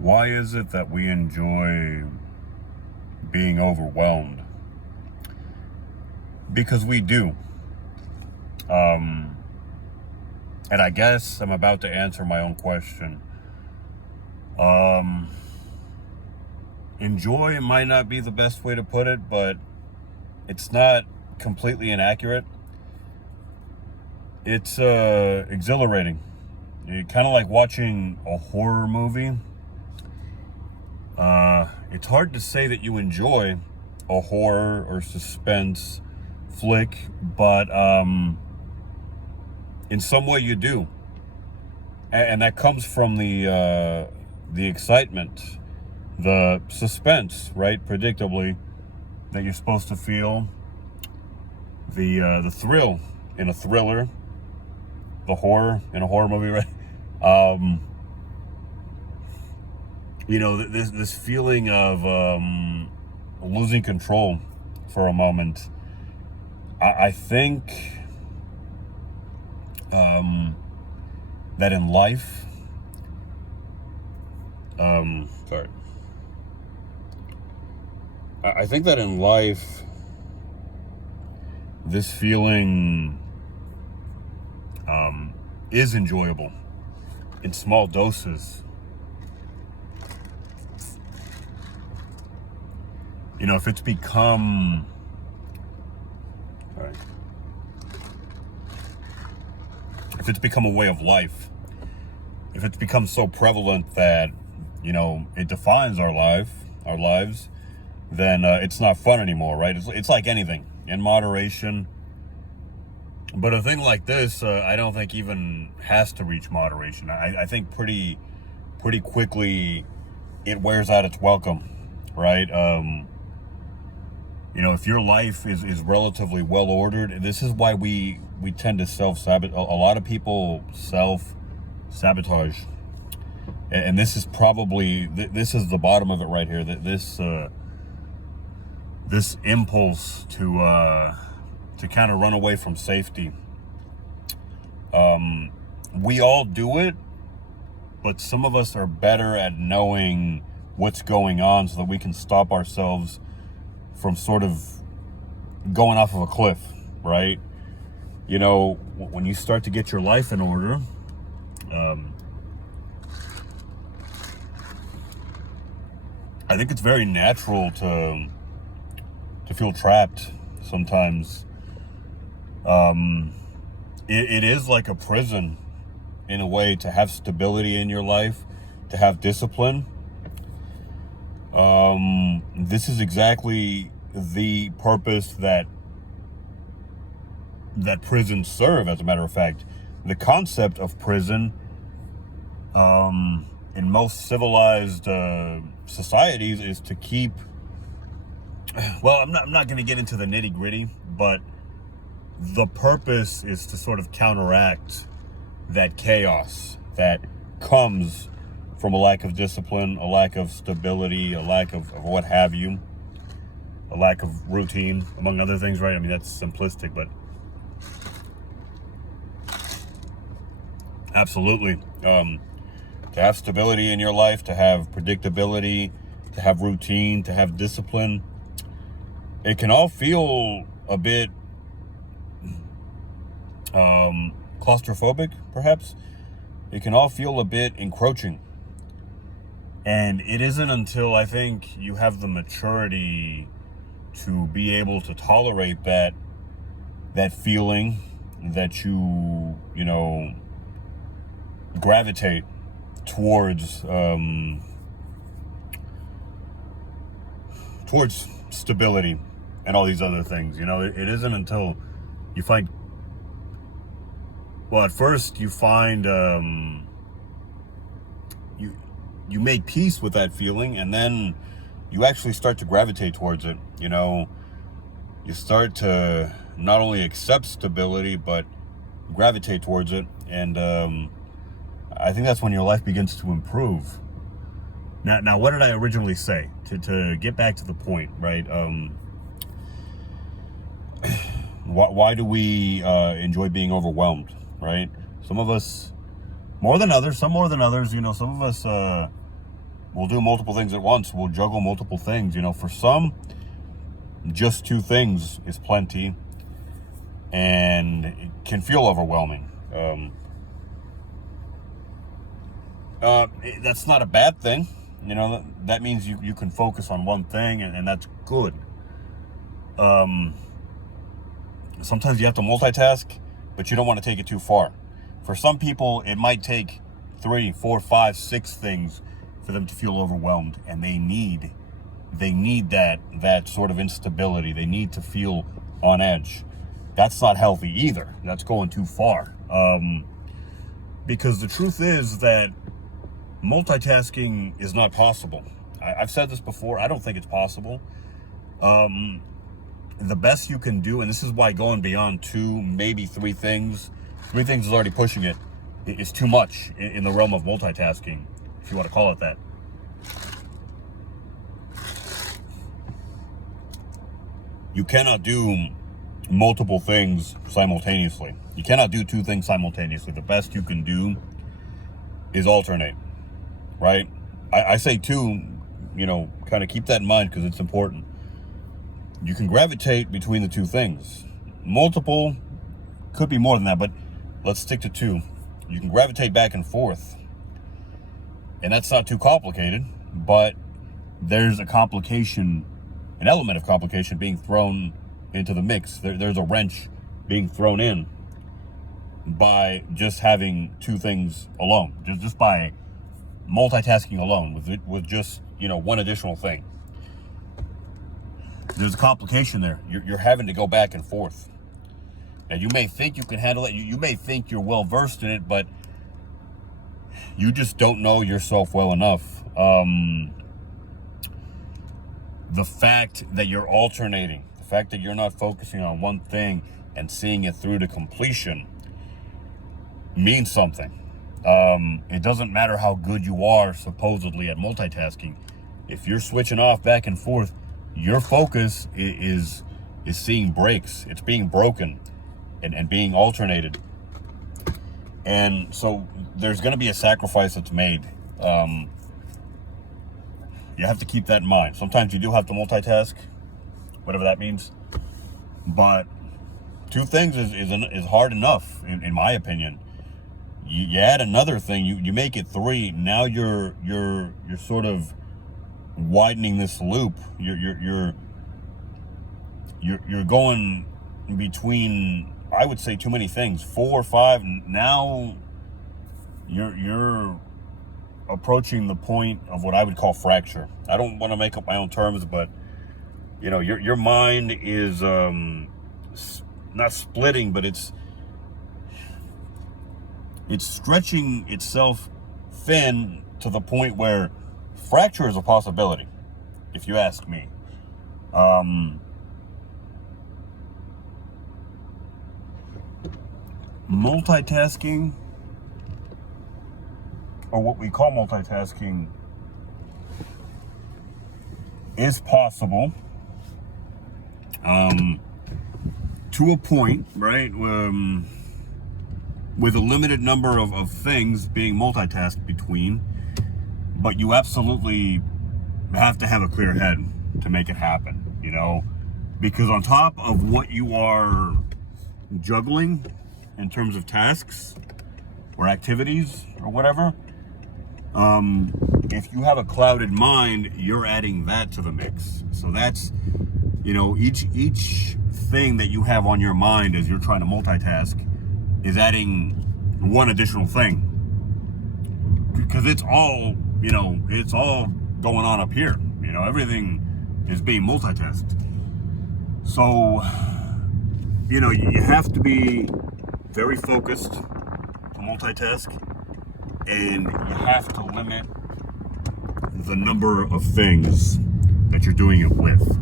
Why is it that we enjoy being overwhelmed? Because we do. Um, and I guess I'm about to answer my own question. Um, Enjoy might not be the best way to put it, but it's not completely inaccurate. It's exhilarating. Kind of like watching a horror movie. It's hard to say that you enjoy a horror or suspense flick, but in some way you do, and that comes from the excitement, the suspense, right? Predictably, that you're supposed to feel, the thrill in a thriller, the horror in a horror movie, right? Um, this feeling of losing control for a moment. I think that in life, sorry. I think that in life, this feeling is enjoyable in small doses. If it's become, all right, if it's become a way of life, if it's become so prevalent that, it defines our lives, then it's not fun anymore, right? It's like anything, in moderation. But a thing like this, I don't think even has to reach moderation. I think pretty quickly it wears out its welcome, right? If your life is relatively well ordered, this is why we tend to self-sabotage. A lot of people self-sabotage. And this is probably, this is the bottom of it right here. That this impulse to kind of run away from safety. We all do it, but some of us are better at knowing what's going on so that we can stop ourselves from sort of going off of a cliff, right? When you start to get your life in order, I think it's very natural to feel trapped sometimes. It is like a prison in a way to have stability in your life, to have discipline. This is exactly the purpose that prisons serve, as a matter of fact. The concept of prison, in most civilized societies, is to keep, well, I'm not going to get into the nitty gritty, but the purpose is to sort of counteract that chaos that comes from a lack of discipline, a lack of stability, a lack of what have you, a lack of routine, among other things, right? I mean, that's simplistic, but absolutely. To have stability in your life, to have predictability, to have routine, to have discipline, it can all feel a bit claustrophobic, perhaps. It can all feel a bit encroaching. And it isn't until, I think, you have the maturity to be able to tolerate that feeling that you gravitate towards stability and all these other things. It isn't until you find, well, at first you find you make peace with that feeling, and then you actually start to gravitate towards it. You start to not only accept stability, but gravitate towards it. And I think that's when your life begins to improve. Now, what did I originally say? To get back to the point, right? Why do we enjoy being overwhelmed, right? Some of us more than others, some more than others. Some of us we'll do multiple things at once. We'll juggle multiple things. You know, for some, just two things is plenty, and it can feel overwhelming. That's not a bad thing. You know, that means you can focus on one thing, and that's good. Sometimes you have to multitask, but you don't want to take it too far. For some people, it might take 3, 4, 5, 6 things for them to feel overwhelmed, and they need that sort of instability. They need to feel on edge. That's not healthy either. That's going too far. Because the truth is that multitasking is not possible. I've said this before. I don't think it's possible. The best you can do, and this is why going beyond 2, maybe 3 things is already pushing it, is too much in the realm of multitasking, if you want to call it that. You cannot do multiple things simultaneously. You cannot do 2 things simultaneously. The best you can do is alternate, right? I say 2, you know, kind of keep that in mind because it's important. You can gravitate between the 2 things. Multiple could be more than that, but let's stick to 2. You can gravitate back and forth, and that's not too complicated, but there's a complication, an element of complication being thrown into the mix. There's a wrench being thrown in by just having 2 things alone, just by multitasking alone with just, you know, one additional thing. There's a complication there. You're having to go back and forth. Now, you may think you can handle it. You may think you're well versed in it, but you just don't know yourself well enough. The fact that you're alternating, the fact that you're not focusing on one thing and seeing it through to completion means something. It doesn't matter how good you are supposedly at multitasking. If you're switching off back and forth, your focus is seeing breaks. It's being broken and being alternated. And so there's going to be a sacrifice that's made. You have to keep that in mind. Sometimes you do have to multitask, whatever that means. But 2 things is hard enough, in my opinion. You add another thing, you make it 3. Now you're sort of widening this loop. You're going between, I would say, too many things. 4 or 5. Now you're approaching the point of what I would call fracture. I don't want to make up my own terms, but you know, your mind is not splitting, but it's stretching itself thin to the point where fracture is a possibility, if you ask me. Multitasking, or what we call multitasking, is possible to a point, right? With a limited number of things being multitasked between, but you absolutely have to have a clear head to make it happen, you know, because on top of what you are juggling in terms of tasks or activities or whatever, if you have a clouded mind, you're adding that to the mix. So that's, you know, each thing that you have on your mind as you're trying to multitask is adding one additional thing, because it's all, you know, it's all going on up here. You know, everything is being multitasked. So, you know, you have to be very focused to multitask, and you have to limit the number of things that you're doing it with.